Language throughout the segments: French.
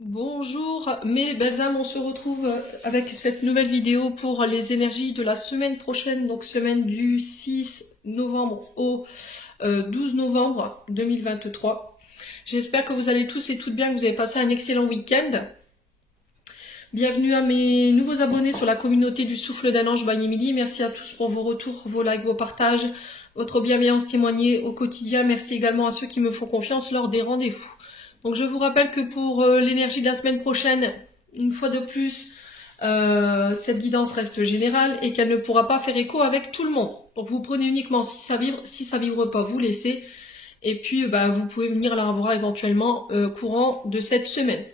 Bonjour mes belles âmes, on se retrouve avec cette nouvelle vidéo pour les énergies de la semaine prochaine, donc semaine du 6 novembre au 12 novembre 2023. J'espère que vous allez tous et toutes bien, que vous avez passé un excellent week-end. Bienvenue à mes nouveaux abonnés sur la communauté du Souffle d'un Ange by Emily. Merci à tous pour vos retours, vos likes, vos partages, votre bienveillance témoignée au quotidien. Merci également à ceux qui me font confiance lors des rendez-vous. Donc je vous rappelle que pour l'énergie de la semaine prochaine, une fois de plus, cette guidance reste générale et qu'elle ne pourra pas faire écho avec tout le monde. Donc vous prenez uniquement si ça vibre pas, vous laissez. Et puis vous pouvez venir la revoir éventuellement courant de cette semaine.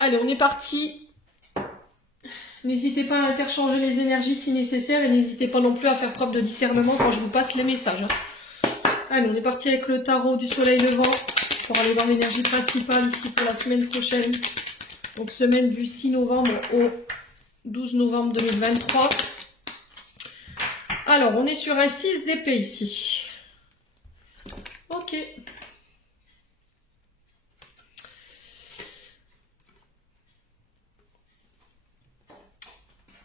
Allez, on est parti. N'hésitez pas à interchanger les énergies si nécessaire et n'hésitez pas non plus à faire preuve de discernement quand je vous passe les messages. Allez, on est parti avec le tarot du soleil levant pour aller dans l'énergie principale ici pour la semaine prochaine. Donc semaine du 6 novembre au 12 novembre 2023. Alors, on est sur un 6 d'épée ici. Ok.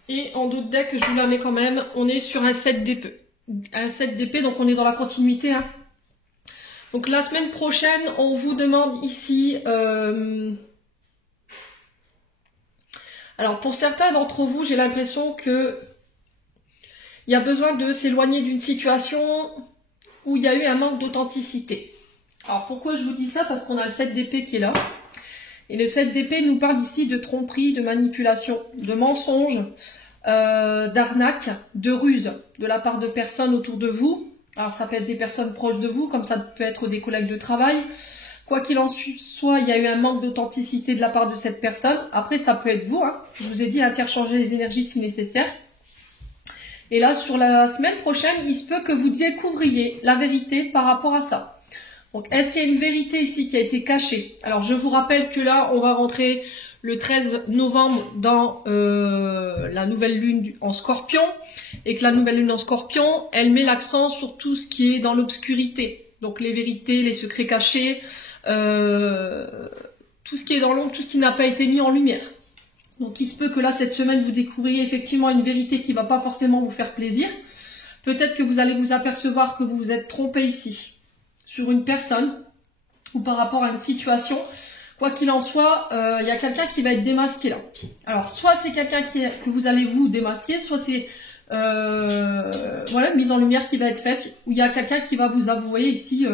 Et en d'autres decks, je vous la mets quand même, on est sur un 7 d'épée. Un 7 d'épée, donc on est dans la continuité. Hein. Donc la semaine prochaine, on vous demande ici... Alors pour certains d'entre vous, j'ai l'impression que il y a besoin de s'éloigner d'une situation où il y a eu un manque d'authenticité. Alors pourquoi je vous dis ça? Parce qu'on a le 7 d'épée qui est là. Et le 7 d'épée nous parle ici de tromperie, de manipulation, de mensonge, d'arnaque, de ruse de la part de personnes autour de vous. Alors ça peut être des personnes proches de vous, comme ça peut être des collègues de travail. Quoi qu'il en soit, il y a eu un manque d'authenticité de la part de cette personne. Après, ça peut être vous. Hein. Je vous ai dit interchanger les énergies si nécessaire. Et là, sur la semaine prochaine, il se peut que vous découvriez la vérité par rapport à ça. Donc, est-ce qu'il y a une vérité ici qui a été cachée? Alors, je vous rappelle que là, on va rentrer le 13 novembre dans la nouvelle lune en Scorpion. Et que la nouvelle lune en Scorpion, elle met l'accent sur tout ce qui est dans l'obscurité. Donc, les vérités, les secrets cachés, tout ce qui est dans l'ombre, tout ce qui n'a pas été mis en lumière. Donc il se peut que là, cette semaine, vous découvriez effectivement une vérité qui ne va pas forcément vous faire plaisir. Peut-être que vous allez vous apercevoir que vous vous êtes trompé ici, sur une personne, ou par rapport à une situation. Quoi qu'il en soit, il y a quelqu'un qui va être démasqué là. Alors, soit c'est quelqu'un que vous allez vous démasquer, soit c'est voilà, une mise en lumière qui va être faite, où il y a quelqu'un qui va vous avouer ici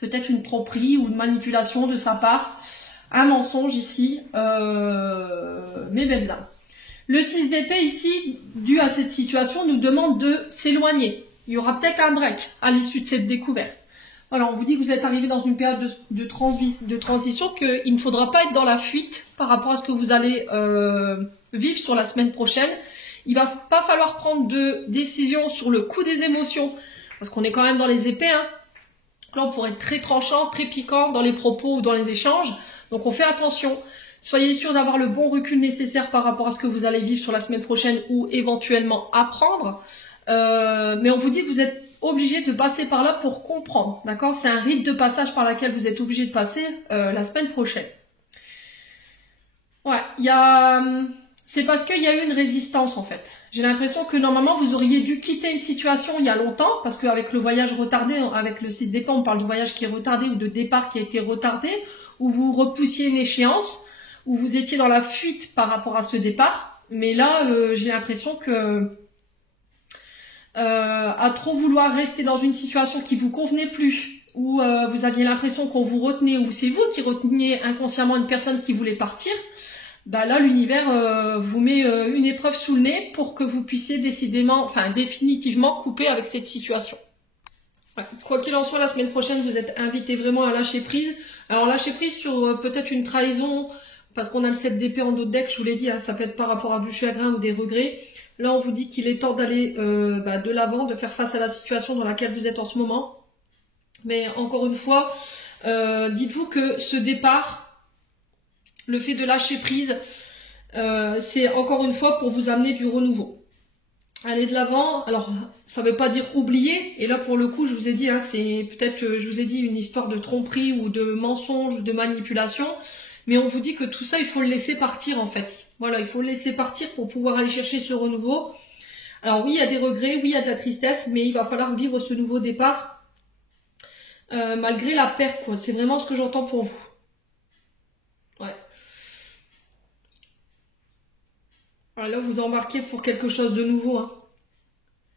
peut-être une tromperie ou une manipulation de sa part, un mensonge ici, mes belles âmes. Le 6 d'épée ici, dû à cette situation, nous demande de s'éloigner. Il y aura peut-être un break à l'issue de cette découverte. Voilà, on vous dit que vous êtes arrivé dans une période de transition, qu'il ne faudra pas être dans la fuite par rapport à ce que vous allez vivre sur la semaine prochaine. Il va pas falloir prendre de décision sur le coup des émotions, parce qu'on est quand même dans les épées, hein. Là, on pourrait être très tranchant, très piquant dans les propos ou dans les échanges. Donc, on fait attention. Soyez sûr d'avoir le bon recul nécessaire par rapport à ce que vous allez vivre sur la semaine prochaine ou éventuellement apprendre. Mais on vous dit que vous êtes obligé de passer par là pour comprendre. D'accord? C'est un rite de passage par lequel vous êtes obligé de passer la semaine prochaine. Ouais, c'est parce qu'il y a eu une résistance en fait. J'ai l'impression que normalement vous auriez dû quitter une situation il y a longtemps, parce qu'avec le voyage retardé, avec le 6 d'épée, on parle de voyage qui est retardé ou de départ qui a été retardé, où vous repoussiez une échéance, où vous étiez dans la fuite par rapport à ce départ. Mais là, j'ai l'impression que à trop vouloir rester dans une situation qui vous convenait plus, où vous aviez l'impression qu'on vous retenait, ou c'est vous qui reteniez inconsciemment une personne qui voulait partir, bah là l'univers vous met une épreuve sous le nez pour que vous puissiez définitivement couper avec cette situation. Ouais. Quoi qu'il en soit, la semaine prochaine, vous êtes invité vraiment à lâcher prise. Alors lâcher prise sur peut-être une trahison, parce qu'on a le 7 d'épée en d'autres decks, je vous l'ai dit, hein, ça peut être par rapport à du chagrin ou des regrets. Là, on vous dit qu'il est temps d'aller de l'avant, de faire face à la situation dans laquelle vous êtes en ce moment. Mais encore une fois, dites-vous que ce départ, le fait de lâcher prise, c'est encore une fois pour vous amener du renouveau. aller de l'avant. Alors, ça veut pas dire oublier. Et là, pour le coup, je vous ai dit, hein, c'est peut-être que je vous ai dit une histoire de tromperie ou de mensonge ou de manipulation. Mais on vous dit que tout ça, il faut le laisser partir en fait. Voilà, il faut le laisser partir pour pouvoir aller chercher ce renouveau. Alors oui, il y a des regrets, oui, il y a de la tristesse, mais il va falloir vivre ce nouveau départ malgré la perte, quoi. C'est vraiment ce que j'entends pour vous. Ouais. Alors là, vous embarquez pour quelque chose de nouveau, hein.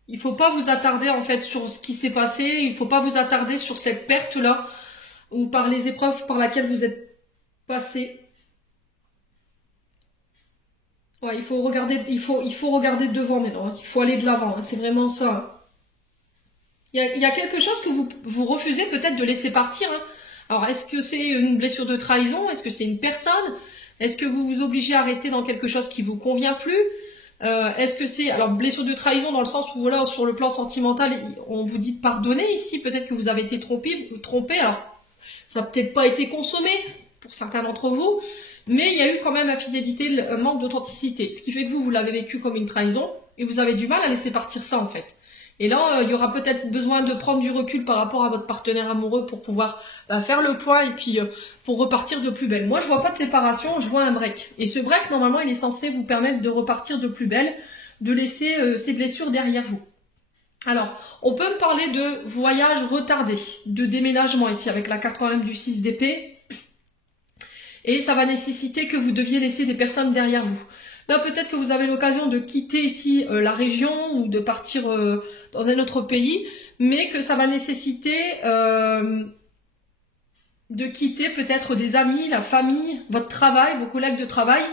Il faut pas vous attarder en fait sur ce qui s'est passé, il faut pas vous attarder sur cette perte-là, ou par les épreuves par lesquelles vous êtes passé. Ouais, il faut regarder devant maintenant, hein. Il faut aller de l'avant, hein. C'est vraiment ça, hein. Il y a quelque chose que vous refusez peut-être de laisser partir, hein. Alors, est-ce que c'est une blessure de trahison? Est-ce que c'est une personne? Est-ce que vous vous obligez à rester dans quelque chose qui vous convient plus? Est-ce que c'est... Alors, blessure de trahison dans le sens où, voilà, sur le plan sentimental, on vous dit de pardonner ici. Peut-être que vous avez été trompé. Alors, ça n'a peut-être pas été consommé pour certains d'entre vous, mais il y a eu quand même infidélité, un manque d'authenticité. Ce qui fait que vous l'avez vécu comme une trahison et vous avez du mal à laisser partir ça, en fait. Et là, il y aura peut-être besoin de prendre du recul par rapport à votre partenaire amoureux pour pouvoir faire le point et puis pour repartir de plus belle. Moi, je vois pas de séparation, je vois un break. Et ce break, normalement, il est censé vous permettre de repartir de plus belle, de laisser ces blessures derrière vous. Alors, on peut me parler de voyage retardé, de déménagement ici, avec la carte quand même du 6 d'épée. Et ça va nécessiter que vous deviez laisser des personnes derrière vous. Là, peut-être que vous avez l'occasion de quitter ici la région ou de partir dans un autre pays, mais que ça va nécessiter de quitter peut-être des amis, la famille, votre travail, vos collègues de travail,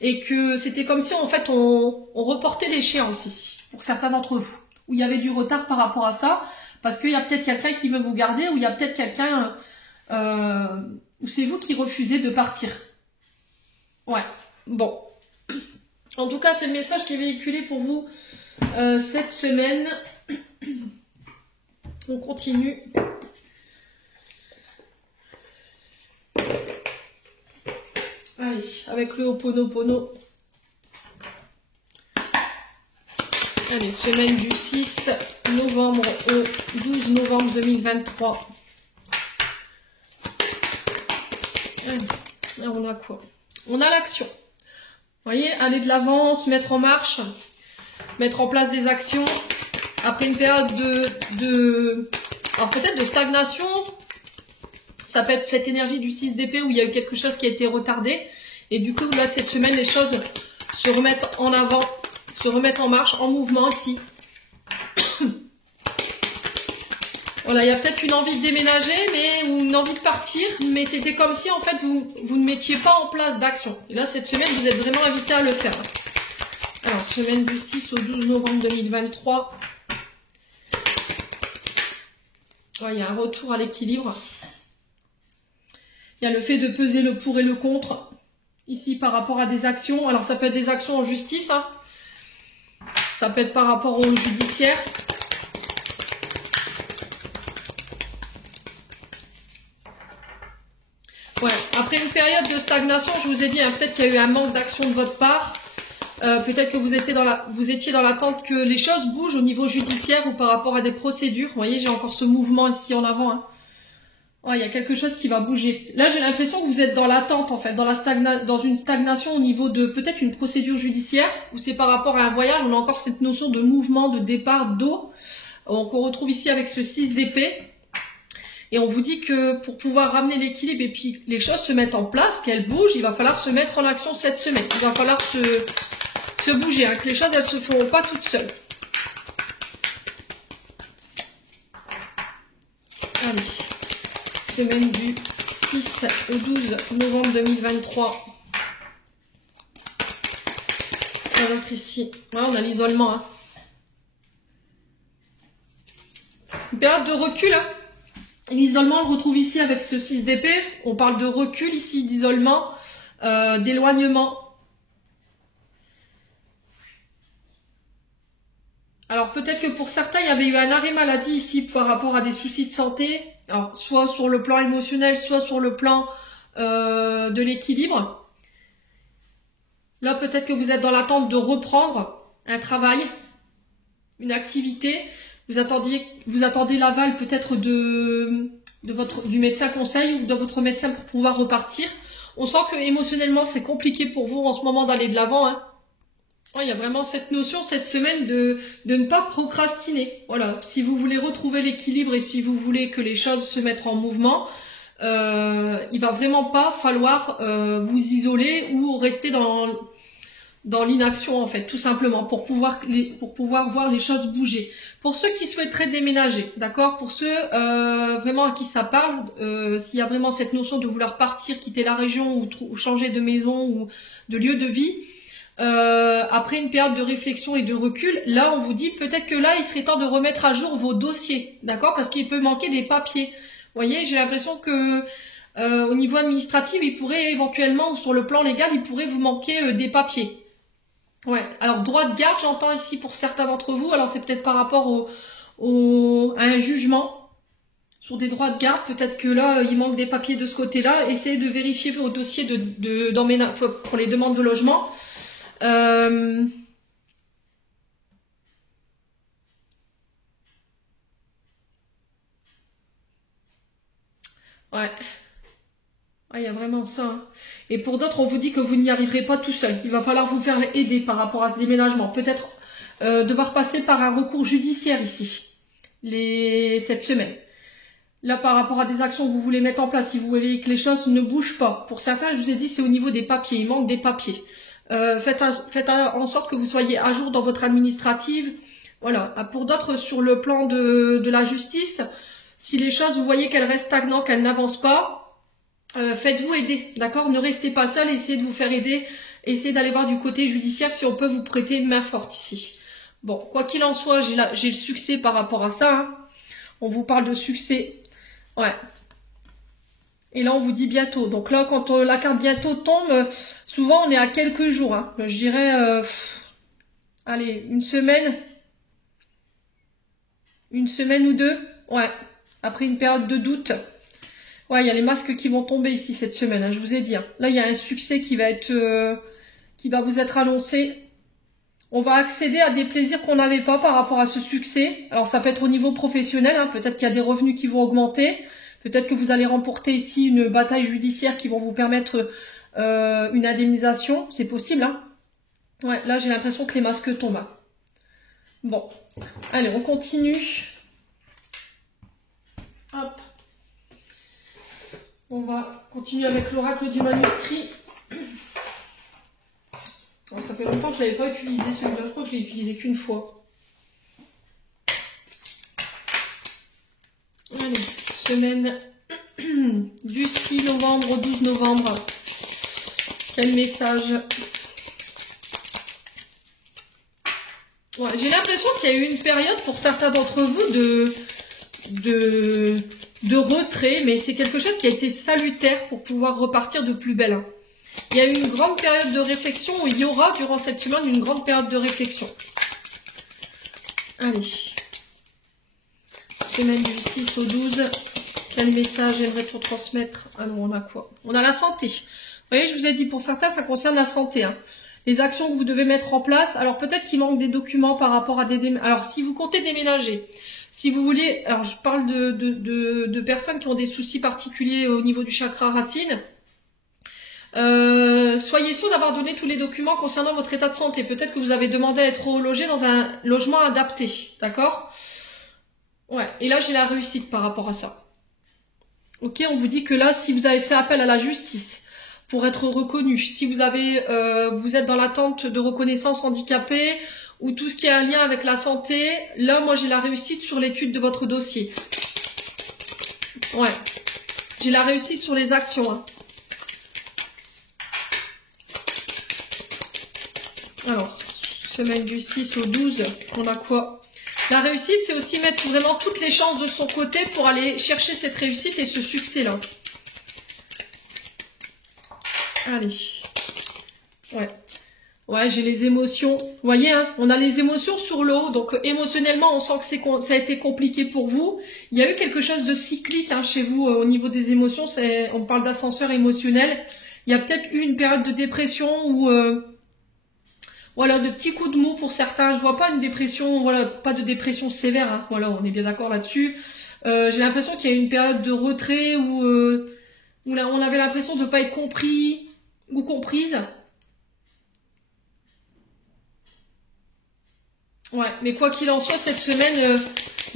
et que c'était comme si en fait on reportait l'échéance ici, pour certains d'entre vous, où il y avait du retard par rapport à ça, parce qu'il y a peut-être quelqu'un qui veut vous garder, ou il y a peut-être quelqu'un où c'est vous qui refusez de partir. Ouais, bon. En tout cas, c'est le message qui est véhiculé pour vous cette semaine. On continue. Allez, avec le Ho'oponopono. Allez, semaine du 6 novembre au 12 novembre 2023. Allez, là, on a quoi? On a l'action. Vous voyez, aller de l'avant, se mettre en marche, mettre en place des actions. Après une période alors peut-être de stagnation, ça peut être cette énergie du 6 d'épée où il y a eu quelque chose qui a été retardé. Et du coup, là, cette semaine, les choses se remettent en avant, se remettent en marche, en mouvement ici. Voilà, il y a peut-être une envie de déménager, ou une envie de partir, mais c'était comme si en fait vous ne mettiez pas en place d'action. Et là, cette semaine, vous êtes vraiment invité à le faire. Alors, semaine du 6 au 12 novembre 2023. Ouais, il y a un retour à l'équilibre. Il y a le fait de peser le pour et le contre, ici par rapport à des actions. Alors, ça peut être des actions en justice, hein. Ça peut être par rapport au judiciaire. Ouais, après une période de stagnation, je vous ai dit, hein, peut-être qu'il y a eu un manque d'action de votre part. Peut-être que vous étiez dans l'attente que les choses bougent au niveau judiciaire ou par rapport à des procédures. Vous voyez, j'ai encore ce mouvement ici en avant, hein. Ouais, il y a quelque chose qui va bouger. Là, j'ai l'impression que vous êtes dans l'attente, en fait, dans une stagnation au niveau de peut-être une procédure judiciaire, ou c'est par rapport à un voyage. On a encore cette notion de mouvement, de départ, d'eau, qu'on retrouve ici avec ce 6 d'épée. Et on vous dit que pour pouvoir ramener l'équilibre et puis les choses se mettent en place, qu'elles bougent, il va falloir se mettre en action cette semaine. Il va falloir se bouger, hein, que les choses elles se feront pas toutes seules. Allez, semaine du 6 au 12 novembre 2023. Alors ici, ouais, on a l'isolement, hein. Une période de recul, hein. L'isolement, on le retrouve ici avec ce 6 d'épée. On parle de recul ici, d'isolement, d'éloignement. Alors peut-être que pour certains, il y avait eu un arrêt maladie ici par rapport à des soucis de santé. Alors soit sur le plan émotionnel, soit sur le plan de l'équilibre. Là peut-être que vous êtes dans l'attente de reprendre un travail. une activité, vous attendez l'aval peut-être du médecin conseil ou de votre médecin pour pouvoir repartir. On sent que émotionnellement c'est compliqué pour vous en ce moment d'aller de l'avant, hein. Ouais, il y a vraiment cette notion cette semaine de ne pas procrastiner. Voilà, si vous voulez retrouver l'équilibre et si vous voulez que les choses se mettent en mouvement, il va vraiment pas falloir vous isoler ou rester dans l'inaction en fait, tout simplement, pour pouvoir voir les choses bouger. Pour ceux qui souhaiteraient déménager, d'accord, pour ceux vraiment à qui ça parle, s'il y a vraiment cette notion de vouloir partir, quitter la région ou changer de maison ou de lieu de vie, après une période de réflexion et de recul, là on vous dit peut-être que là il serait temps de remettre à jour vos dossiers, d'accord, parce qu'il peut manquer des papiers. Vous voyez, j'ai l'impression que au niveau administratif, il pourrait éventuellement, ou sur le plan légal, il pourrait vous manquer des papiers. Ouais, alors droit de garde, j'entends ici pour certains d'entre vous, alors c'est peut-être par rapport à un jugement sur des droits de garde, peut-être que là il manque des papiers de ce côté-là, essayez de vérifier vos dossiers pour les demandes de logement. Ouais. Il y a vraiment ça, hein. Et pour d'autres, on vous dit que vous n'y arriverez pas tout seul. Il va falloir vous faire aider par rapport à ce déménagement. Peut-être devoir passer par un recours judiciaire ici, cette semaine. Là, par rapport à des actions que vous voulez mettre en place, si vous voulez que les choses ne bougent pas. Pour certains, je vous ai dit, c'est au niveau des papiers. Il manque des papiers. Faites en sorte que vous soyez à jour dans votre administrative. Voilà. Pour d'autres, sur le plan de la justice, si les choses, vous voyez qu'elles restent stagnantes, qu'elles n'avancent pas, faites-vous aider, d'accord? Ne restez pas seul, essayez de vous faire aider, essayez d'aller voir du côté judiciaire si on peut vous prêter une main forte ici. Bon, quoi qu'il en soit, j'ai le succès par rapport à ça, hein. On vous parle de succès, ouais. Et là, on vous dit bientôt. Donc là, quand la carte bientôt tombe, souvent on est à quelques jours, hein. Je dirais, allez, une semaine ou deux, ouais, après une période de doute. Ouais, il y a les masques qui vont tomber ici cette semaine, hein, je vous ai dit, hein. Là, il y a un succès qui va vous être annoncé. On va accéder à des plaisirs qu'on n'avait pas par rapport à ce succès. Alors, ça peut être au niveau professionnel, hein. Peut-être qu'il y a des revenus qui vont augmenter. Peut-être que vous allez remporter ici une bataille judiciaire qui vont vous permettre une indemnisation. C'est possible, hein. Ouais, là, j'ai l'impression que les masques tombent, hein. Bon, allez, on continue. Hop. On va continuer avec l'oracle du manuscrit. Alors, ça fait longtemps que je ne l'avais pas utilisé celui-là, je crois que je l'ai utilisé qu'une fois. Allez, semaine du 6 novembre au 12 novembre. Quel message? Ouais, j'ai l'impression qu'il y a eu une période pour certains d'entre vous de retrait, mais c'est quelque chose qui a été salutaire pour pouvoir repartir de plus belle, hein. Il y a eu une grande période de réflexion, où il y aura durant cette semaine une grande période de réflexion. Allez. Semaine du 6 au 12. Quel message j'aimerais-tu transmettre? Alors, on a quoi? On a la santé. Vous voyez, je vous ai dit, pour certains, ça concerne la santé, hein. Les actions que vous devez mettre en place. Alors, peut-être qu'il manque des documents par rapport à des déménagements. Alors, si vous comptez déménager, si vous voulez, alors je parle de personnes qui ont des soucis particuliers au niveau du chakra racine. Soyez sûr d'avoir donné tous les documents concernant votre état de santé. Peut-être que vous avez demandé à être relogé dans un logement adapté, d'accord? Ouais, et là j'ai la réussite par rapport à ça. Ok, on vous dit que là, si vous avez fait appel à la justice pour être reconnu, si vous êtes dans l'attente de reconnaissance handicapée, ou tout ce qui a un lien avec la santé, là, moi, j'ai la réussite sur l'étude de votre dossier. Ouais. J'ai la réussite sur les actions, hein. Alors, semaine du 6 au 12, on a quoi? La réussite, c'est aussi mettre vraiment toutes les chances de son côté pour aller chercher cette réussite et ce succès-là. Allez. Ouais. Ouais, j'ai les émotions. Vous voyez, hein, on a les émotions sur le haut. Donc, émotionnellement, on sent que ça a été compliqué pour vous. Il y a eu quelque chose de cyclique, hein, chez vous au niveau des émotions. On parle d'ascenseur émotionnel. Il y a peut-être eu une période de dépression où Voilà, de petits coups de mou pour certains. Je vois pas une dépression, voilà, pas de dépression sévère, hein. Voilà, on est bien d'accord là-dessus. J'ai l'impression qu'il y a une période de retrait où, où on avait l'impression de ne pas être compris ou comprise. Ouais, mais quoi qu'il en soit, cette semaine,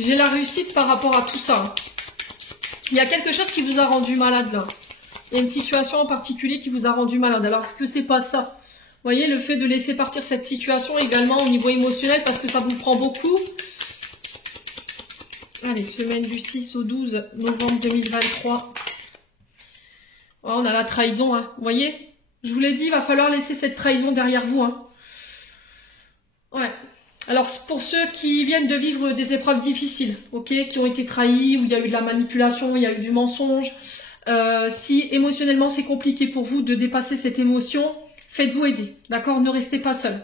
j'ai la réussite par rapport à tout ça. Il y a quelque chose qui vous a rendu malade là. Il y a une situation en particulier qui vous a rendu malade. Alors, est-ce que c'est pas ça? Vous voyez, le fait de laisser partir cette situation également au niveau émotionnel, parce que ça vous prend beaucoup. Allez, semaine du 6 au 12 novembre 2023. Oh, on a la trahison, hein. Vous voyez? Je vous l'ai dit, il va falloir laisser cette trahison derrière vous, hein. Ouais. Alors, pour ceux qui viennent de vivre des épreuves difficiles, ok, qui ont été trahis, où il y a eu de la manipulation, il y a eu du mensonge, si émotionnellement c'est compliqué pour vous de dépasser cette émotion, faites-vous aider, d'accord? Ne restez pas seul.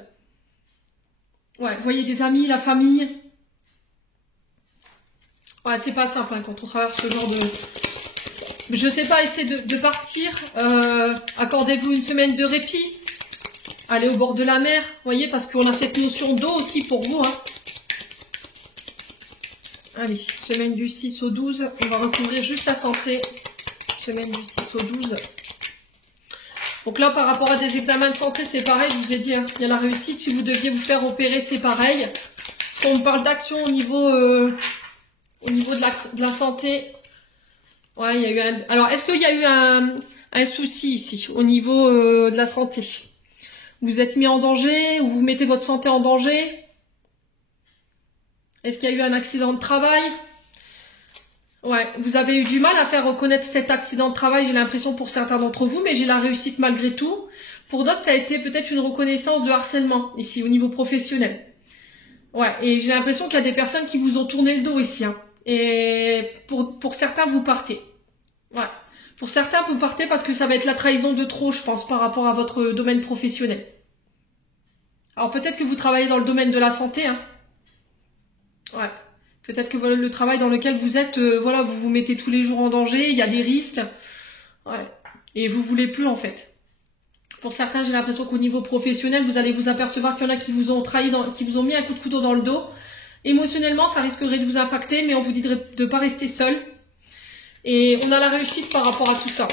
Ouais, vous voyez des amis, la famille. Ouais, c'est pas simple hein, quand on traverse ce genre de... Je sais pas, essayez de partir. Accordez-vous une semaine de répit. Allez au bord de la mer, vous voyez, parce qu'on a cette notion d'eau aussi pour vous. Hein. Allez, semaine du 6 au 12, on va recouvrir juste la santé. Semaine du 6 au 12. Donc là, par rapport à des examens de santé, c'est pareil, je vous ai dit, hein, il y a la réussite. Si vous deviez vous faire opérer, c'est pareil. Parce qu'on parle d'action au niveau de la santé. Ouais, il y a eu un... Alors, est-ce qu'il y a eu un souci ici, au niveau de la santé? Vous êtes mis en danger, ou vous mettez votre santé en danger? Est-ce qu'il y a eu un accident de travail? Ouais, vous avez eu du mal à faire reconnaître cet accident de travail, j'ai l'impression pour certains d'entre vous, mais j'ai la réussite malgré tout. Pour d'autres, ça a été peut-être une reconnaissance de harcèlement, ici, au niveau professionnel. Ouais, et j'ai l'impression qu'il y a des personnes qui vous ont tourné le dos ici. Hein. Et pour certains, vous partez. Ouais. Pour certains, vous partez parce que ça va être la trahison de trop, je pense, par rapport à votre domaine professionnel. Alors peut-être que vous travaillez dans le domaine de la santé, hein. Ouais. Peut-être que voilà, le travail dans lequel vous êtes, voilà, vous vous mettez tous les jours en danger, il y a des risques. Ouais. Et vous voulez plus, en fait. Pour certains, j'ai l'impression qu'au niveau professionnel, vous allez vous apercevoir qu'il y en a qui vous ont trahi, qui vous ont mis un coup de couteau dans le dos. Émotionnellement, ça risquerait de vous impacter, mais on vous dit de ne pas rester seul. Et on a la réussite par rapport à tout ça.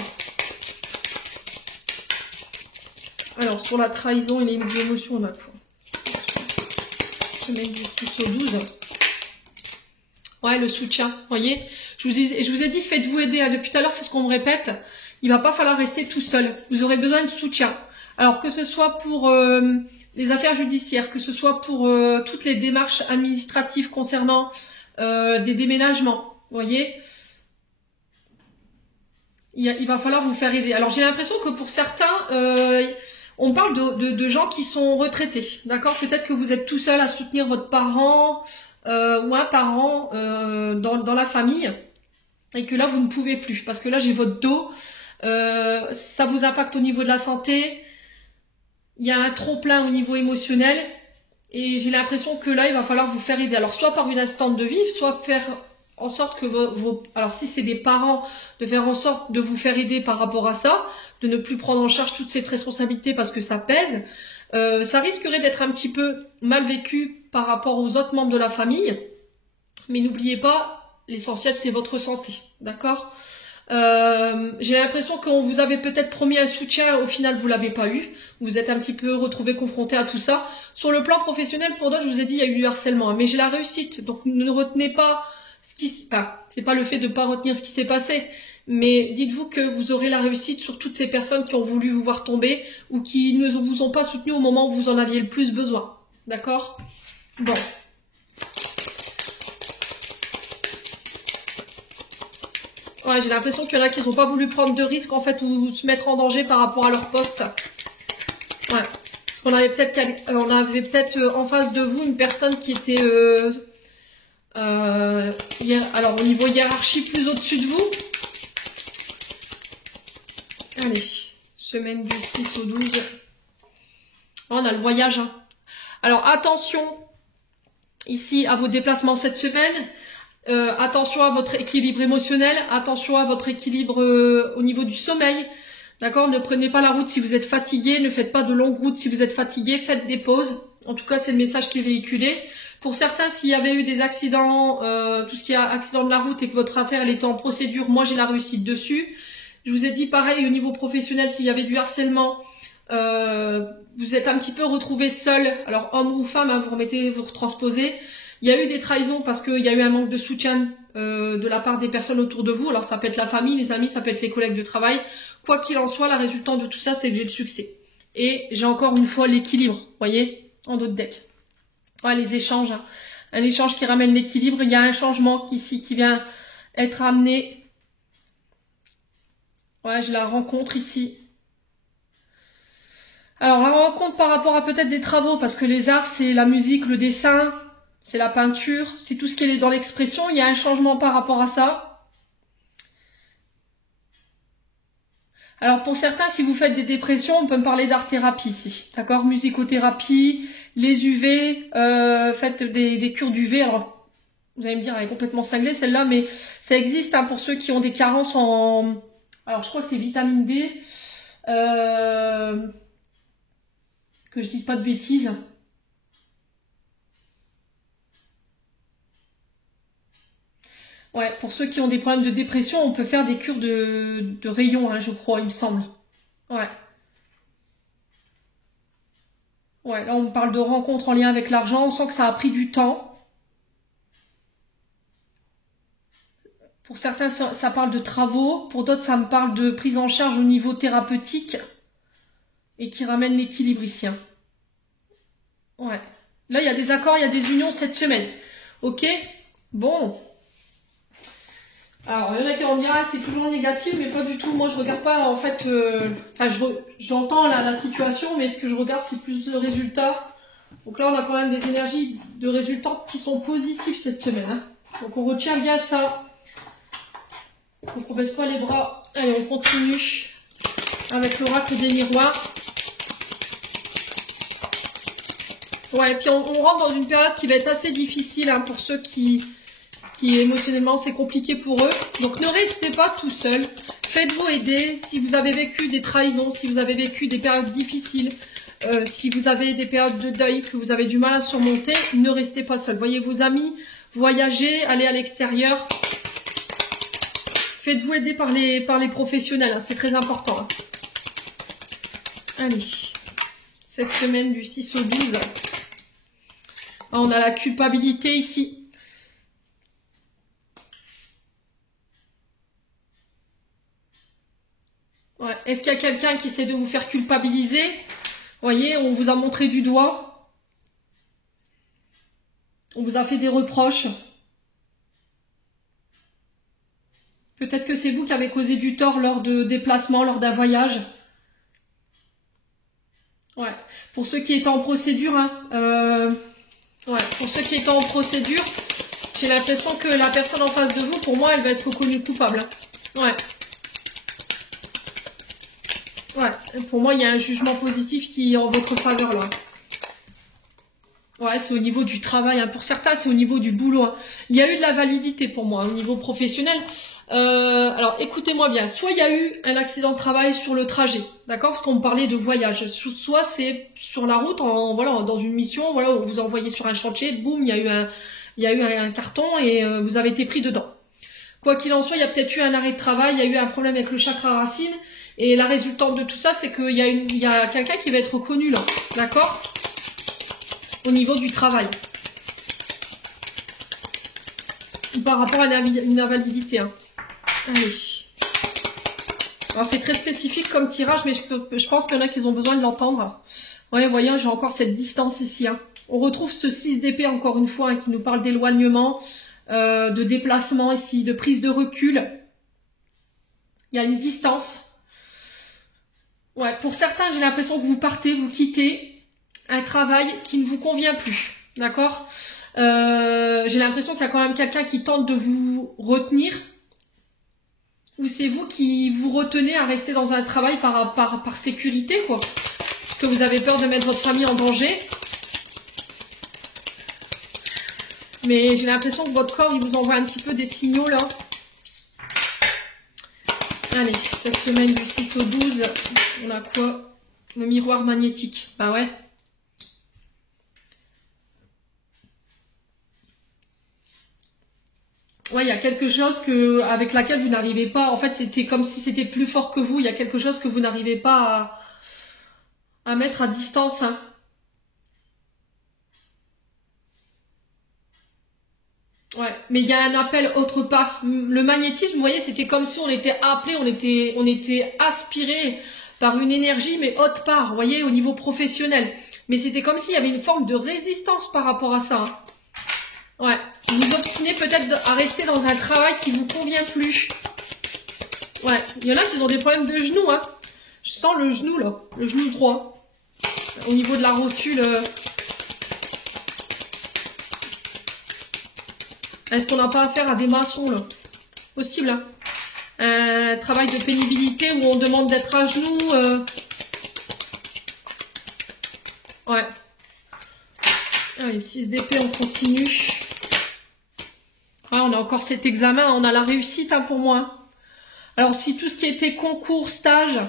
Alors, sur la trahison et les émotions, on a quoi? Semaine du 6 au 12. Ouais, le soutien, vous voyez. Je vous ai dit, faites-vous aider. Depuis tout à l'heure, c'est ce qu'on me répète. Il va pas falloir rester tout seul. Vous aurez besoin de soutien. Alors, que ce soit pour les affaires judiciaires, que ce soit pour toutes les démarches administratives concernant des déménagements, vous voyez. Il va falloir vous faire aider. Alors, j'ai l'impression que pour certains, on parle de gens qui sont retraités. D'accord? Peut-être que vous êtes tout seul à soutenir votre parent ou un parent dans la famille et que là, vous ne pouvez plus. Parce que là, j'ai votre dos. Ça vous impacte au niveau de la santé. Il y a un trop-plein au niveau émotionnel. Et j'ai l'impression que là, il va falloir vous faire aider. Alors, soit par une assistante de vie, soit faire en sorte que alors si c'est des parents, de faire en sorte de vous faire aider par rapport à ça, de ne plus prendre en charge toute cette responsabilité parce que ça pèse. Ça risquerait d'être un petit peu mal vécu par rapport aux autres membres de la famille. Mais n'oubliez pas, l'essentiel c'est votre santé, d'accord? J'ai l'impression qu'on vous avait peut-être promis un soutien, au final vous l'avez pas eu. Vous êtes un petit peu retrouvé confronté à tout ça. Sur le plan professionnel, pour d'autres, je vous ai dit, il y a eu du harcèlement, mais j'ai la réussite. Donc ne retenez pas c'est pas le fait de pas retenir ce qui s'est passé, mais dites-vous que vous aurez la réussite sur toutes ces personnes qui ont voulu vous voir tomber ou qui ne vous ont pas soutenu au moment où vous en aviez le plus besoin. D'accord? Bon. Ouais, j'ai l'impression qu'il y en a qui n'ont pas voulu prendre de risques, en fait, ou se mettre en danger par rapport à leur poste. Ouais. Parce qu'on avait peut-être en face de vous une personne qui était... alors au niveau hiérarchie plus au-dessus de vous. Allez, semaine du 6 au 12. Oh, on a le voyage. Hein. Alors attention ici à vos déplacements cette semaine. Attention à votre équilibre émotionnel. Attention à votre équilibre au niveau du sommeil. D'accord? Ne prenez pas la route si vous êtes fatigué, ne faites pas de longues routes si vous êtes fatigué, faites des pauses. En tout cas, c'est le message qui est véhiculé. Pour certains, s'il y avait eu des accidents, tout ce qui est accident de la route et que votre affaire elle était en procédure, moi j'ai la réussite dessus. Je vous ai dit pareil au niveau professionnel, s'il y avait du harcèlement, vous êtes un petit peu retrouvé seul, alors homme ou femme, hein, vous retransposez. Il y a eu des trahisons parce qu'il y a eu un manque de soutien de la part des personnes autour de vous. Alors ça peut être la famille, les amis, ça peut être les collègues de travail. Quoi qu'il en soit, la résultante de tout ça, c'est que j'ai le succès. Et j'ai encore une fois l'équilibre, voyez, en d'autres decks. Ouais, les échanges, hein. Un échange qui ramène l'équilibre. Il y a un changement ici qui vient être amené. Ouais, je la rencontre ici. Alors, la rencontre par rapport à peut-être des travaux, parce que les arts, c'est la musique, le dessin, c'est la peinture, c'est tout ce qui est dans l'expression. Il y a un changement par rapport à ça. Alors, pour certains, si vous faites des dépressions, on peut me parler d'art-thérapie ici. D'accord? Musicothérapie, les UV, faites des cures d'UV. Alors, vous allez me dire, elle est complètement cinglée celle-là, mais ça existe hein, pour ceux qui ont des carences en... Alors, je crois que c'est vitamine D. Que je dise pas de bêtises. Ouais, pour ceux qui ont des problèmes de dépression, on peut faire des cures de rayons, hein, je crois, il me semble. Ouais. Ouais, là on me parle de rencontres en lien avec l'argent, on sent que ça a pris du temps. Pour certains, ça parle de travaux, pour d'autres, ça me parle de prise en charge au niveau thérapeutique et qui ramène l'équilibre ici. Hein. Ouais. Là, il y a des accords, il y a des unions cette semaine. Ok? Bon. Alors, il y en a qui vont me dire, ah, c'est toujours négatif, mais pas du tout. Moi, je regarde pas, en fait, j'entends la situation, mais ce que je regarde, c'est plus le résultat. Donc là, on a quand même des énergies de résultats qui sont positives cette semaine. Hein. Donc, on retient bien ça. Donc, on baisse pas les bras. Allez, on continue avec l'oracle des miroirs. Ouais, et puis on rentre dans une période qui va être assez difficile hein, pour ceux qui émotionnellement c'est compliqué pour eux. Donc ne restez pas tout seul, faites-vous aider. Si vous avez vécu des trahisons, si vous avez vécu des périodes difficiles, si vous avez des périodes de deuil que vous avez du mal à surmonter, ne restez pas seul. Voyez vos amis, voyagez, allez à l'extérieur. Faites-vous aider par les professionnels, hein, c'est très important. Hein. Allez, cette semaine du 6 au 12. Ah, on a la culpabilité ici. Ouais. Est-ce qu'il y a quelqu'un qui essaie de vous faire culpabiliser? Voyez, on vous a montré du doigt. On vous a fait des reproches. Peut-être que c'est vous qui avez causé du tort lors de déplacements, lors d'un voyage. Ouais. Pour ceux qui étaient en procédure, hein, ouais. Pour ceux qui étaient en procédure, j'ai l'impression que la personne en face de vous, pour moi, elle va être reconnue coupable. Ouais. Ouais, pour moi, il y a un jugement positif qui est en votre faveur, là. Ouais, c'est au niveau du travail. Hein. Pour certains, c'est au niveau du boulot. Hein. Il y a eu de la validité pour moi, au niveau professionnel. Alors, écoutez-moi bien. Soit il y a eu un accident de travail sur le trajet, d'accord? Parce qu'on me parlait de voyage. Soit c'est sur la route, voilà, dans une mission, voilà, où vous envoyez sur un chantier, boum, il y a eu un carton et vous avez été pris dedans. Quoi qu'il en soit, il y a peut-être eu un arrêt de travail, il y a eu un problème avec le chakra racine. Et la résultante de tout ça, c'est qu'il y a quelqu'un qui va être reconnu là, d'accord? Au niveau du travail. Par rapport à une invalidité. Hein. Allez. Alors c'est très spécifique comme tirage, mais je pense qu'il y en a qui ont besoin de l'entendre. Ouais, voyez, j'ai encore cette distance ici. Hein. On retrouve ce 6 d'épée encore une fois, hein, qui nous parle d'éloignement, de déplacement ici, de prise de recul. Il y a une distance. Ouais, pour certains, j'ai l'impression que vous partez, vous quittez un travail qui ne vous convient plus, d'accord? J'ai l'impression qu'il y a quand même quelqu'un qui tente de vous retenir, ou c'est vous qui vous retenez à rester dans un travail par sécurité, quoi, parce que vous avez peur de mettre votre famille en danger. Mais j'ai l'impression que votre corps, il vous envoie un petit peu des signaux, là. Allez, cette semaine du 6 au 12, on a quoi? Le miroir magnétique. Bah ouais. Ouais, il y a quelque chose avec laquelle vous n'arrivez pas. En fait, c'était comme si c'était plus fort que vous. Il y a quelque chose que vous n'arrivez pas à mettre à distance. Hein. Ouais, mais il y a un appel autre part. Le magnétisme, vous voyez, c'était comme si on était appelé, on était aspiré par une énergie, mais autre part, vous voyez, au niveau professionnel. Mais c'était comme s'il y avait une forme de résistance par rapport à ça. Hein. Ouais, vous vous obstinez peut-être à rester dans un travail qui vous convient plus. Ouais, il y en a qui ont des problèmes de genoux, hein. Je sens le genou, là, le genou droit. Au niveau de la rotule. Est-ce qu'on n'a pas affaire à des maçons, là? Possible, hein. Un travail de pénibilité où on demande d'être à genoux. Ouais. Allez, 6 d'épée, on continue. Ah, on a encore cet examen, on a la réussite hein, pour moi. Alors, si tout ce qui était concours, stage,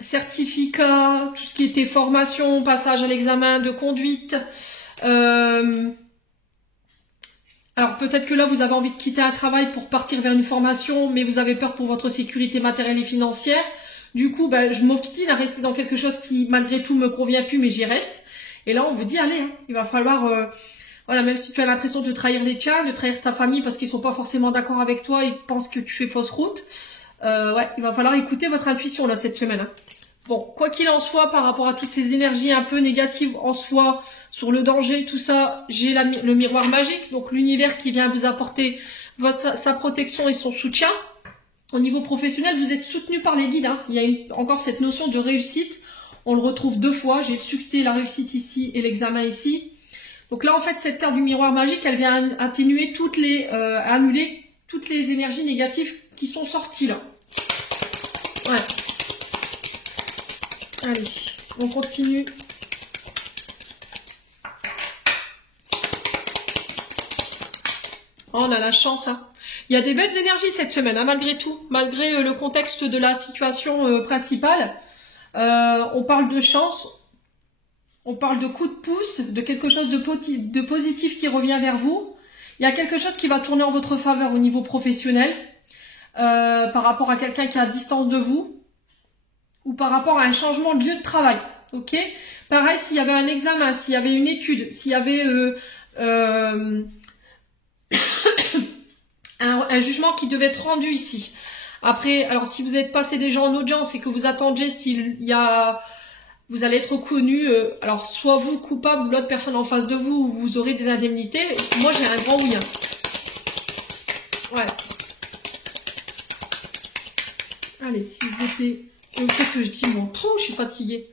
certificat, tout ce qui était formation, passage à l'examen de conduite, alors peut-être que là, vous avez envie de quitter un travail pour partir vers une formation, mais vous avez peur pour votre sécurité matérielle et financière. Du coup, ben, je m'obstine à rester dans quelque chose qui, malgré tout, me convient plus, mais j'y reste. Et là, on vous dit, allez, hein, il va falloir, voilà, même si tu as l'impression de trahir les tiens, de trahir ta famille parce qu'ils sont pas forcément d'accord avec toi, ils pensent que tu fais fausse route. Ouais, il va falloir écouter votre intuition là cette semaine. Hein. Bon, quoi qu'il en soit, par rapport à toutes ces énergies un peu négatives en soi, sur le danger, tout ça, j'ai le miroir magique, donc l'univers qui vient vous apporter sa protection et son soutien. Au niveau professionnel, vous êtes soutenu par les guides. Hein. Il y a encore cette notion de réussite. On le retrouve 2 fois. J'ai le succès, la réussite ici et l'examen ici. Donc là, en fait, cette carte du miroir magique, elle vient atténuer annuler toutes les énergies négatives qui sont sorties là. Ouais. Allez, on continue. Oh, on a la chance, hein. Il y a des belles énergies cette semaine, hein, malgré tout. Malgré le contexte de la situation principale. On parle de chance, on parle de coup de pouce, de quelque chose de positif qui revient vers vous. Il y a quelque chose qui va tourner en votre faveur au niveau professionnel, par rapport à quelqu'un qui est à distance de vous, ou par rapport à un changement de lieu de travail. Ok. Pareil, s'il y avait un examen, s'il y avait une étude, s'il y avait un jugement qui devait être rendu ici. Après, alors si vous êtes passé déjà en audience et que vous attendiez vous allez être reconnu, alors soit vous coupable ou l'autre personne en face de vous, vous aurez des indemnités. Moi j'ai un grand oui. Hein. Ouais. Allez, 6 d'épée. Qu'est-ce que je dis moi? Pouh, je suis fatiguée.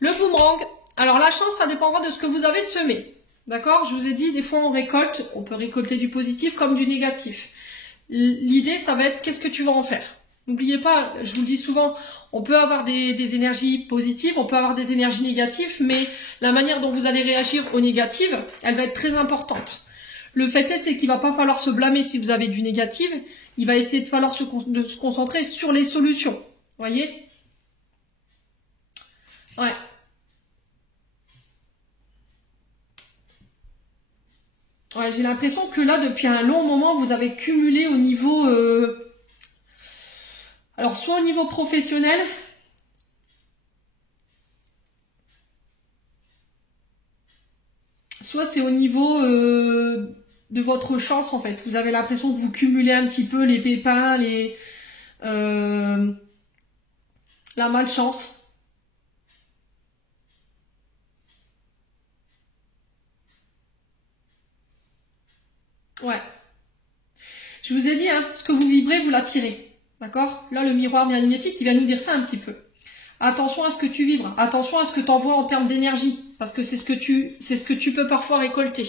Le boomerang. Alors la chance, ça dépendra de ce que vous avez semé. D'accord? Je vous ai dit, des fois on peut récolter du positif comme du négatif. L'idée, ça va être qu'est-ce que tu vas en faire. N'oubliez pas, je vous le dis souvent, on peut avoir des énergies positives, on peut avoir des énergies négatives, mais la manière dont vous allez réagir aux négatives, elle va être très importante. Le fait est, c'est qu'il va pas falloir se blâmer si vous avez du négatif, il va essayer de falloir se concentrer sur les solutions. Vous voyez? Ouais. Ouais, j'ai l'impression que là, depuis un long moment, vous avez cumulé au niveau... Alors, soit au niveau professionnel, soit c'est au niveau de votre chance, en fait. Vous avez l'impression que vous cumulez un petit peu les pépins, la malchance. Ouais. Je vous ai dit, hein, ce que vous vibrez, vous l'attirez. D'accord? Là, le miroir magnétique, il vient nous dire ça un petit peu. Attention à ce que tu vibres. Attention à ce que tu envoies en termes d'énergie. Parce que c'est ce que tu peux parfois récolter.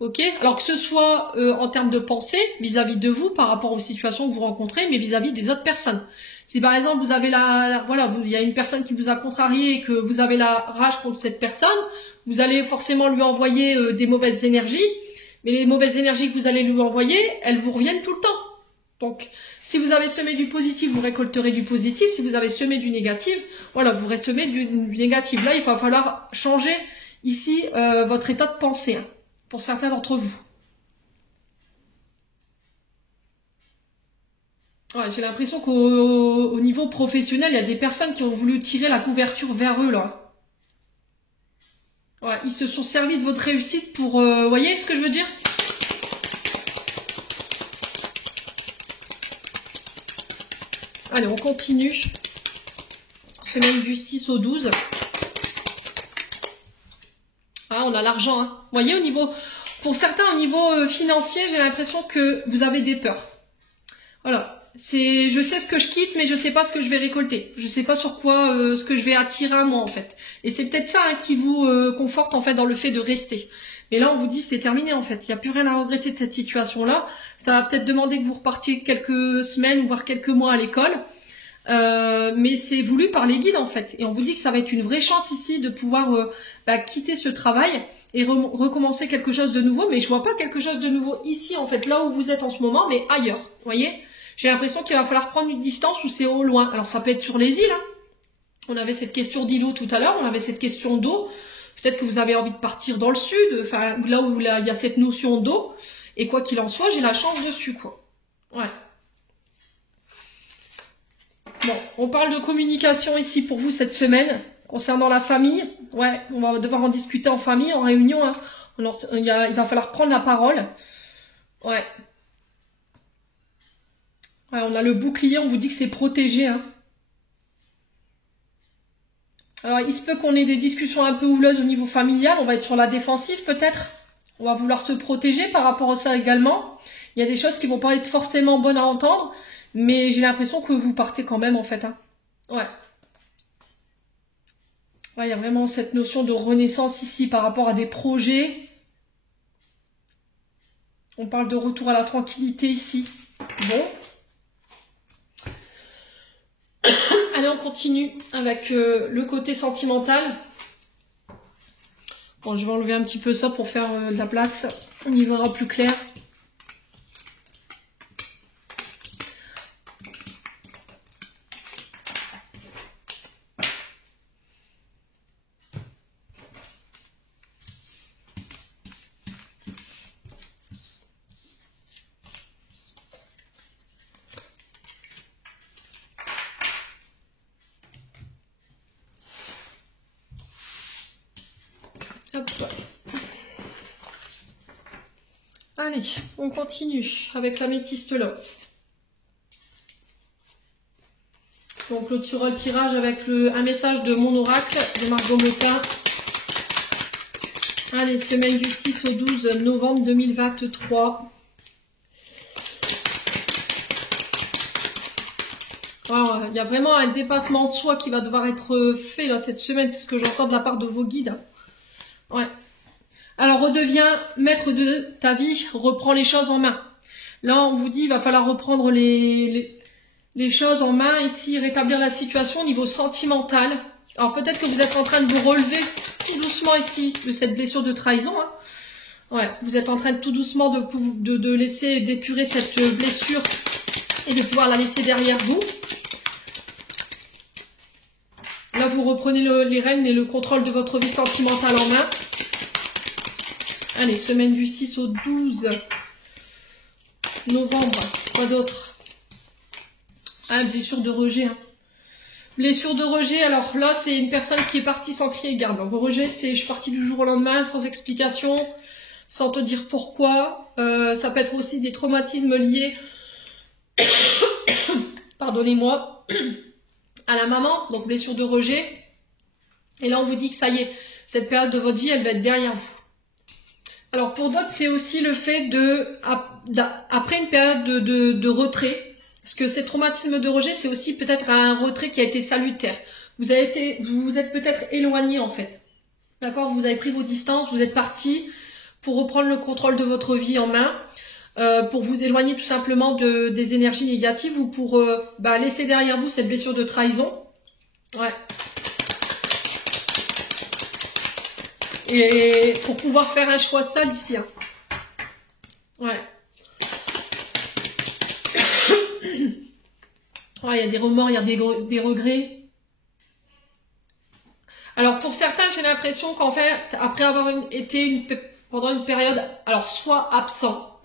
Ok? Alors que ce soit en termes de pensée, vis-à-vis de vous, par rapport aux situations que vous rencontrez, mais vis-à-vis des autres personnes. Si par exemple, vous avez voilà, il y a une personne qui vous a contrarié et que vous avez la rage contre cette personne, vous allez forcément lui envoyer des mauvaises énergies. Mais les mauvaises énergies que vous allez lui envoyer, elles vous reviennent tout le temps. Donc, si vous avez semé du positif, vous récolterez du positif. Si vous avez semé du négatif, voilà, vous ressemez du négatif. Là, il va falloir changer ici votre état de pensée, hein, pour certains d'entre vous. Ouais, j'ai l'impression qu'au niveau professionnel, il y a des personnes qui ont voulu tirer la couverture vers eux, là. Ouais, ils se sont servis de votre réussite pour... voyez ce que je veux dire? Allez, on continue. Semaine du 6 au 12. Ah, on a l'argent, hein. Vous voyez, au niveau... Pour certains, au niveau financier, j'ai l'impression que vous avez des peurs. Voilà. Je sais ce que je quitte, mais je sais pas ce que je vais récolter. Je sais pas sur quoi, ce que je vais attirer à moi, en fait. Et c'est peut-être ça, hein, qui vous conforte, en fait, dans le fait de rester. Mais là, on vous dit, c'est terminé, en fait. Il n'y a plus rien à regretter de cette situation-là. Ça va peut-être demander que vous repartiez quelques semaines, ou voire quelques mois à l'école. Mais c'est voulu par les guides, en fait. Et on vous dit que ça va être une vraie chance ici de pouvoir quitter ce travail et recommencer quelque chose de nouveau. Mais je vois pas quelque chose de nouveau ici, en fait, là où vous êtes en ce moment, mais ailleurs. Vous voyez ? J'ai l'impression qu'il va falloir prendre une distance où c'est au loin. Alors ça peut être sur les îles, hein. On avait cette question d'îlot tout à l'heure, on avait cette question d'eau. Peut-être que vous avez envie de partir dans le sud, enfin là où il y a cette notion d'eau. Et quoi qu'il en soit, j'ai la chance dessus, quoi. Ouais. Bon, on parle de communication ici pour vous cette semaine, concernant la famille. Ouais, on va devoir en discuter en famille, en réunion, hein. Il va falloir prendre la parole. Ouais. Ouais, on a le bouclier, on vous dit que c'est protégé, hein. Alors, il se peut qu'on ait des discussions un peu houleuses au niveau familial. On va être sur la défensive, peut-être. On va vouloir se protéger par rapport à ça également. Il y a des choses qui vont pas être forcément bonnes à entendre. Mais j'ai l'impression que vous partez quand même, en fait, hein. Ouais. Ouais, il y a vraiment cette notion de renaissance ici par rapport à des projets. On parle de retour à la tranquillité ici. Bon. Allez, on continue avec le côté sentimental. Bon, je vais enlever un petit peu ça pour faire de la place. On y verra plus clair. Hop. Allez, on continue avec l'améthyste là. Donc clôturera le tirage avec un message de mon oracle de Margot Motin. Allez, semaine du 6 au 12 novembre 2023. Alors, il y a vraiment un dépassement de soi qui va devoir être fait là cette semaine, c'est ce que j'entends de la part de vos guides. Ouais. Alors, redeviens maître de ta vie, reprends les choses en main. Là, on vous dit, il va falloir reprendre les choses en main ici, rétablir la situation au niveau sentimental. Alors, peut-être que vous êtes en train de vous relever tout doucement ici de cette blessure de trahison, hein. Ouais, vous êtes en train de tout doucement de laisser d'épurer cette blessure et de pouvoir la laisser derrière vous. Là, vous reprenez les rênes et le contrôle de votre vie sentimentale en main. Allez, semaine du 6 au 12 novembre. Quoi d'autre? Ah, blessure de rejet, hein. Blessure de rejet, alors là, c'est une personne qui est partie sans crier gare. Donc, rejet, c'est je suis partie du jour au lendemain, sans explication, sans te dire pourquoi. Ça peut être aussi des traumatismes liés, pardonnez-moi, à la maman, donc blessure de rejet. Et là, on vous dit que ça y est, cette période de votre vie, elle va être derrière vous. Alors, pour d'autres, c'est aussi le fait après une période de retrait, parce que ces traumatismes de rejet, c'est aussi peut-être un retrait qui a été salutaire. Vous vous êtes peut-être éloigné, en fait. D'accord? Vous avez pris vos distances, vous êtes parti pour reprendre le contrôle de votre vie en main, pour vous éloigner tout simplement des énergies négatives ou pour laisser derrière vous cette blessure de trahison. Ouais. Et pour pouvoir faire un choix seul ici, hein. Ouais. Ouais, il y a des remords, il y a des regrets. Alors pour certains, j'ai l'impression qu'en fait, après avoir été pendant une période, alors soit absent,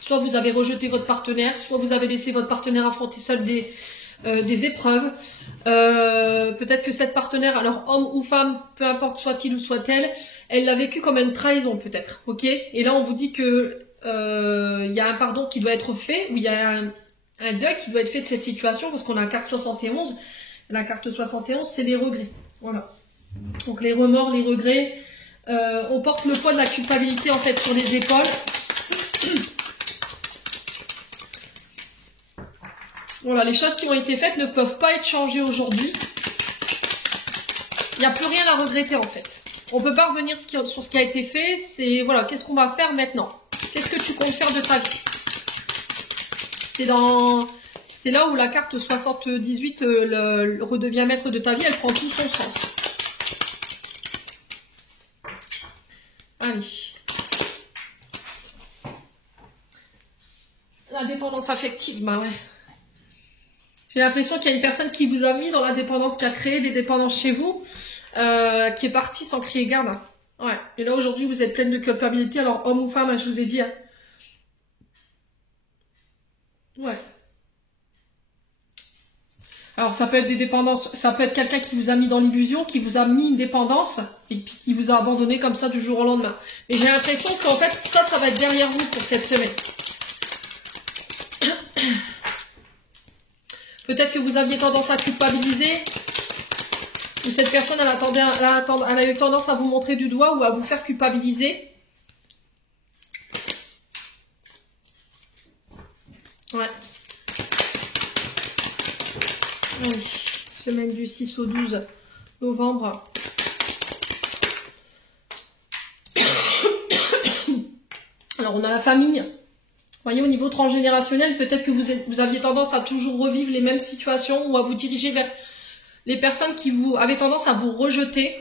soit vous avez rejeté votre partenaire, soit vous avez laissé votre partenaire affronter seul des épreuves. Peut-être que cette partenaire, alors homme ou femme, peu importe soit-il ou soit-elle, elle l'a vécu comme une trahison peut-être, ok? Et là on vous dit que il y a un pardon qui doit être fait, ou il y a un deuil qui doit être fait de cette situation, parce qu'on a la carte 71. La carte 71, c'est les regrets. Voilà. Donc les remords, les regrets, on porte le poids de la culpabilité en fait sur les épaules. Voilà, les choses qui ont été faites ne peuvent pas être changées aujourd'hui. Il n'y a plus rien à regretter en fait. On ne peut pas revenir sur ce qui a été fait. C'est voilà, qu'est-ce qu'on va faire maintenant? Qu'est-ce que tu comptes faire de ta vie? C'est là où la carte 78 redevient maître de ta vie, elle prend tout son sens. Allez. La dépendance affective, bah ouais. J'ai l'impression qu'il y a une personne qui vous a mis dans la dépendance, qui a créé des dépendances chez vous, qui est partie sans crier garde. Ouais. Et là aujourd'hui vous êtes pleine de culpabilité. Alors homme ou femme, je vous ai dit. Ouais. Alors ça peut être des dépendances, ça peut être quelqu'un qui vous a mis dans l'illusion, qui vous a mis une dépendance et puis qui vous a abandonné comme ça du jour au lendemain. Mais j'ai l'impression qu'en fait ça va être derrière vous pour cette semaine. Peut-être que vous aviez tendance à culpabiliser, ou cette personne elle a eu tendance à vous montrer du doigt ou à vous faire culpabiliser. Ouais. Oui, semaine du 6 au 12 novembre. Alors, on a la famille. Vous voyez, au niveau transgénérationnel, peut-être que vous aviez tendance à toujours revivre les mêmes situations ou à vous diriger vers les personnes qui avaient tendance à vous rejeter.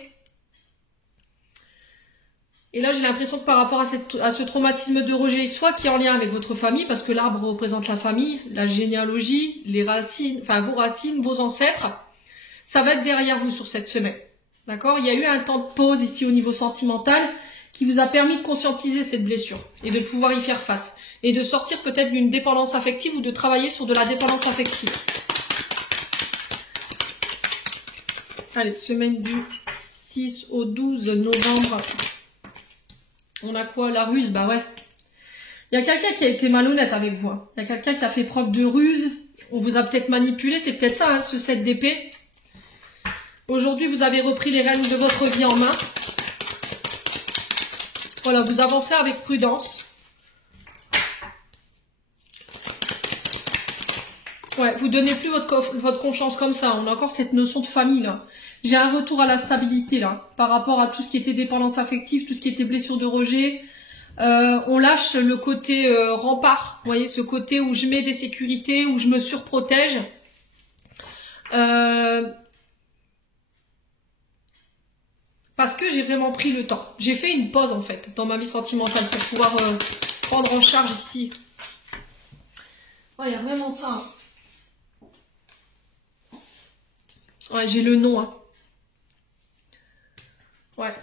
Et là, j'ai l'impression que par rapport à ce traumatisme de rejet, soit qui est en lien avec votre famille, parce que l'arbre représente la famille, la généalogie, les racines, enfin vos racines, vos ancêtres, ça va être derrière vous sur cette semaine. D'accord? Il y a eu un temps de pause ici au niveau sentimental qui vous a permis de conscientiser cette blessure et de pouvoir y faire face. Et de sortir peut-être d'une dépendance affective ou de travailler sur de la dépendance affective. Allez, semaine du 6 au 12 novembre. On a quoi? La ruse, bah ouais. Il y a quelqu'un qui a été malhonnête avec vous. Il y a quelqu'un qui a fait preuve de ruse. On vous a peut-être manipulé, c'est peut-être ça, hein, ce 7 d'épée. Aujourd'hui, vous avez repris les rênes de votre vie en main. Voilà, vous avancez avec prudence. Ouais, vous donnez plus votre confiance comme ça. On a encore cette notion de famille, là. J'ai un retour à la stabilité, là, par rapport à tout ce qui était dépendance affective, tout ce qui était blessure de rejet. On lâche le côté rempart, vous voyez, ce côté où je mets des sécurités, où je me surprotège. Parce que j'ai vraiment pris le temps. J'ai fait une pause, en fait, dans ma vie sentimentale pour pouvoir prendre en charge ici. Ouais, il y a vraiment ça. Hein. Ouais, j'ai le nom. Hein. Ouais.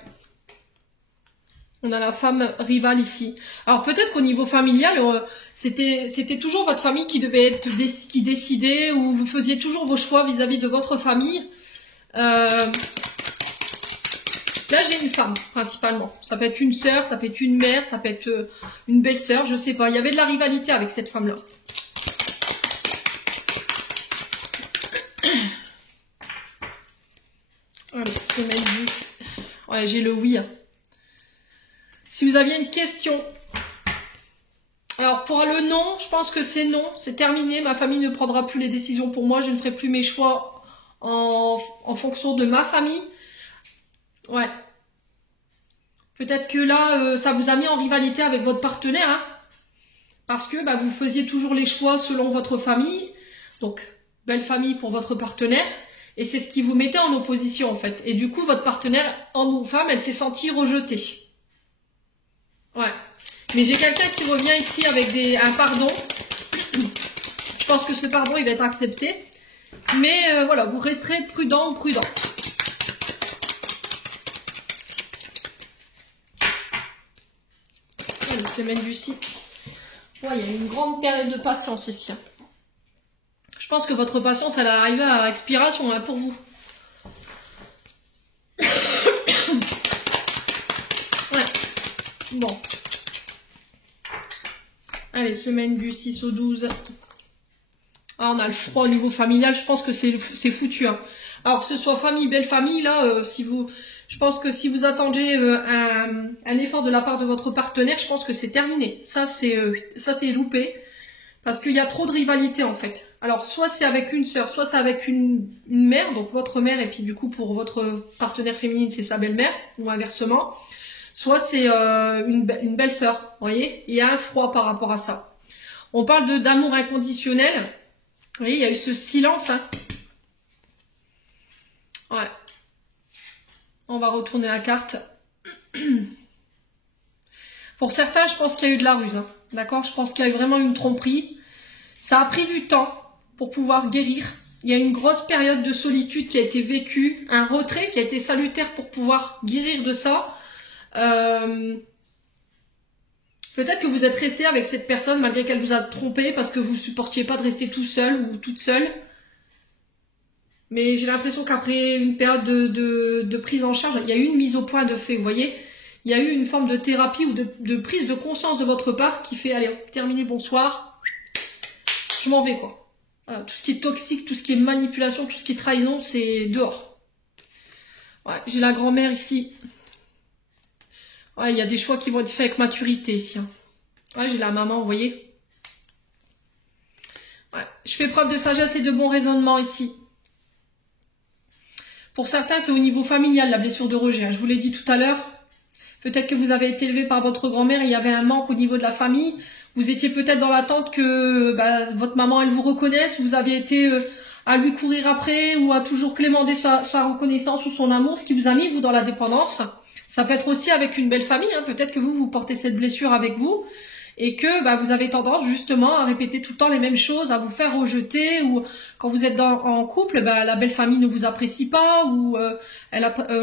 On a la femme rivale ici. Alors peut-être qu'au niveau familial, c'était toujours votre famille qui devait être qui décidait, ou vous faisiez toujours vos choix vis-à-vis de votre famille. Là j'ai une femme principalement. Ça peut être une sœur, ça peut être une mère, ça peut être une belle-sœur, je sais pas. Il y avait de la rivalité avec cette femme-là. Allez, semaine du... Ouais, j'ai le oui. Si vous aviez une question... Alors, pour le non, je pense que c'est non. C'est terminé. Ma famille ne prendra plus les décisions pour moi. Je ne ferai plus mes choix en fonction de ma famille. Ouais. Peut-être que là, ça vous a mis en rivalité avec votre partenaire. Hein, parce que bah, vous faisiez toujours les choix selon votre famille. Donc, belle famille pour votre partenaire. Et c'est ce qui vous mettait en opposition en fait. Et du coup, votre partenaire, homme ou femme, elle s'est sentie rejetée. Ouais. Mais j'ai quelqu'un qui revient ici avec un pardon. Je pense que ce pardon, il va être accepté. Mais voilà, vous resterez prudent ou prudent. Une semaine du 6. Ouais, il y a une grande période de patience ici. Je pense que votre patience, elle arrive à expiration hein, pour vous. Ouais. Bon. Allez, semaine du 6 au 12. Ah, on a le froid au niveau familial, je pense que c'est foutu. Hein. Alors que ce soit famille, belle famille, là, je pense que si vous attendez un effort de la part de votre partenaire, je pense que c'est terminé. Ça, c'est loupé. Parce qu'il y a trop de rivalité, en fait. Alors, soit c'est avec une sœur, soit c'est avec une mère, donc votre mère, et puis du coup, pour votre partenaire féminine, c'est sa belle-mère, ou inversement. Soit c'est une belle-sœur, vous voyez. Il y a un froid par rapport à ça. On parle d'amour inconditionnel. Vous voyez, il y a eu ce silence. Hein. Ouais. On va retourner la carte. Pour certains, je pense qu'il y a eu de la ruse. Hein. D'accord? Je pense qu'il y a eu vraiment une tromperie. Ça a pris du temps pour pouvoir guérir. Il y a une grosse période de solitude qui a été vécue. Un retrait qui a été salutaire pour pouvoir guérir de ça. Peut-être que vous êtes resté avec cette personne malgré qu'elle vous a trompé parce que vous ne supportiez pas de rester tout seul ou toute seule. Mais j'ai l'impression qu'après une période de prise en charge, il y a eu une mise au point de fait, vous voyez. Il y a eu une forme de thérapie ou de prise de conscience de votre part qui fait, allez, terminé, bonsoir, je m'en vais, quoi. Voilà, tout ce qui est toxique, tout ce qui est manipulation, tout ce qui est trahison, c'est dehors. Ouais, j'ai la grand-mère ici. Ouais, il y a des choix qui vont être faits avec maturité ici. Hein. Ouais, j'ai la maman, vous voyez. Ouais, je fais preuve de sagesse et de bon raisonnement ici. Pour certains, c'est au niveau familial, la blessure de rejet. Hein. Je vous l'ai dit tout à l'heure. Peut-être que vous avez été élevé par votre grand-mère et il y avait un manque au niveau de la famille. Vous étiez peut-être dans l'attente que votre maman, elle vous reconnaisse. Vous aviez été à lui courir après ou à toujours clémenter sa reconnaissance ou son amour, ce qui vous a mis, vous, dans la dépendance. Ça peut être aussi avec une belle famille. Hein. Peut-être que vous portez cette blessure avec vous et que vous avez tendance justement à répéter tout le temps les mêmes choses, à vous faire rejeter, ou quand vous êtes en couple, la belle famille ne vous apprécie pas, ou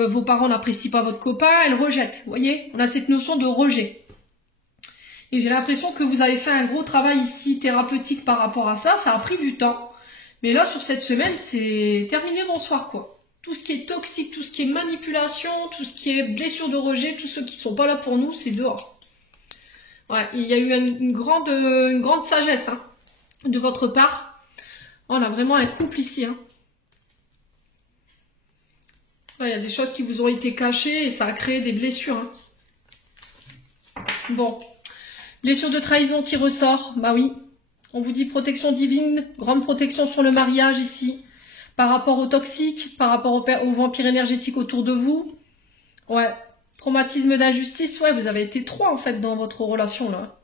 vos parents n'apprécient pas votre copain, elle rejette. Vous voyez, on a cette notion de rejet. Et j'ai l'impression que vous avez fait un gros travail ici thérapeutique par rapport à ça, ça a pris du temps. Mais là, sur cette semaine, c'est terminé, bonsoir, quoi. Tout ce qui est toxique, tout ce qui est manipulation, tout ce qui est blessure de rejet, tous ceux qui sont pas là pour nous, c'est dehors. Ouais, il y a eu une grande sagesse hein, de votre part. On a vraiment un couple ici. Hein. Ouais, il y a des choses qui vous ont été cachées et ça a créé des blessures. Hein. Bon, blessure de trahison qui ressort. Bah oui, on vous dit protection divine, grande protection sur le mariage ici. Par rapport aux toxiques, par rapport aux vampires énergétiques autour de vous. Ouais. Traumatisme d'injustice, ouais, vous avez été 3 en fait dans votre relation là.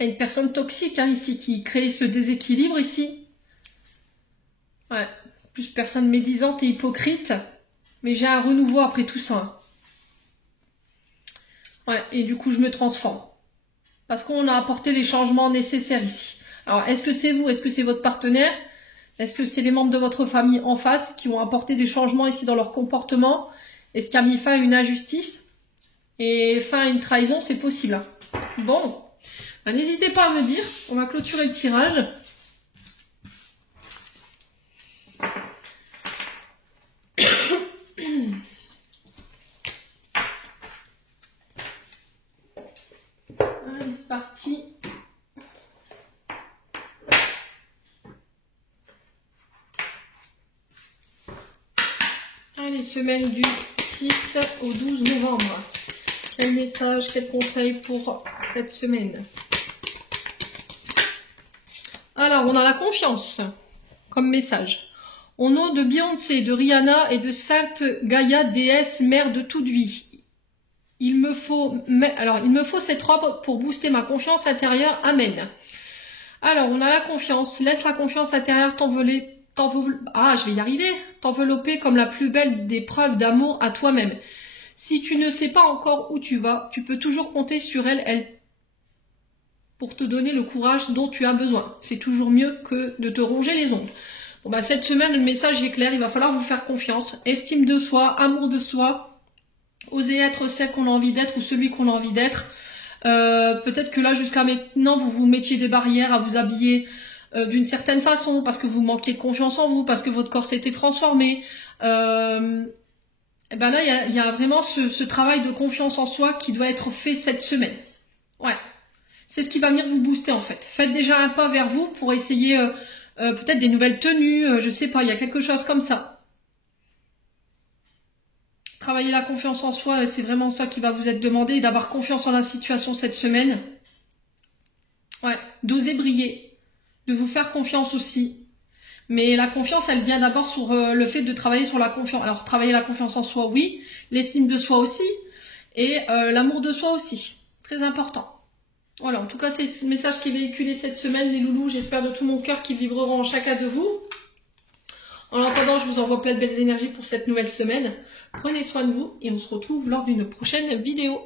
Il y a une personne toxique hein, ici qui crée ce déséquilibre ici. Ouais, plus personne médisante et hypocrite. Mais j'ai un renouveau après tout ça. Ouais, et du coup je me transforme. Parce qu'on a apporté les changements nécessaires ici. Alors est-ce que c'est vous, est-ce que c'est votre partenaire? Est-ce que c'est les membres de votre famille en face qui ont apporté des changements ici dans leur comportement? Est-ce qu'il a mis fin à une injustice et fin à une trahison? C'est possible. Hein. Bon, n'hésitez pas à me dire. On va clôturer le tirage. Allez, c'est parti. Allez, semaine du 6 au 12 novembre. Quel message, quel conseil pour cette semaine? Alors, on a la confiance comme message. Au nom de Beyoncé, de Rihanna et de Sainte Gaïa, déesse, mère de toute vie. Il me faut cette robe pour booster ma confiance intérieure. Amen. Alors, on a la confiance. Laisse la confiance intérieure t'envoler. Je vais y arriver. T'envelopper comme la plus belle des preuves d'amour à toi-même. Si tu ne sais pas encore où tu vas, tu peux toujours compter sur elle pour te donner le courage dont tu as besoin. C'est toujours mieux que de te ronger les ongles. Bon bah cette semaine, le message est clair, il va falloir vous faire confiance. Estime de soi, amour de soi, oser être celle qu'on a envie d'être ou celui qu'on a envie d'être. Peut-être que là, jusqu'à maintenant, vous vous mettiez des barrières à vous habiller d'une certaine façon, parce que vous manquiez de confiance en vous, parce que votre corps s'était transformé. Et ben là, il y a vraiment ce travail de confiance en soi qui doit être fait cette semaine. Ouais. C'est ce qui va venir vous booster en fait. Faites déjà un pas vers vous pour essayer peut-être des nouvelles tenues, je sais pas, il y a quelque chose comme ça. Travailler la confiance en soi, c'est vraiment ça qui va vous être demandé, d'avoir confiance en la situation cette semaine. Ouais, d'oser briller, de vous faire confiance aussi. Mais la confiance, elle vient d'abord sur le fait de travailler sur la confiance. Alors, travailler la confiance en soi, oui, l'estime de soi aussi, et l'amour de soi aussi. Très important. Voilà, en tout cas, c'est ce message qui est véhiculé cette semaine, les loulous. J'espère de tout mon cœur qu'ils vibreront en chacun de vous. En attendant, je vous envoie plein de belles énergies pour cette nouvelle semaine. Prenez soin de vous et on se retrouve lors d'une prochaine vidéo.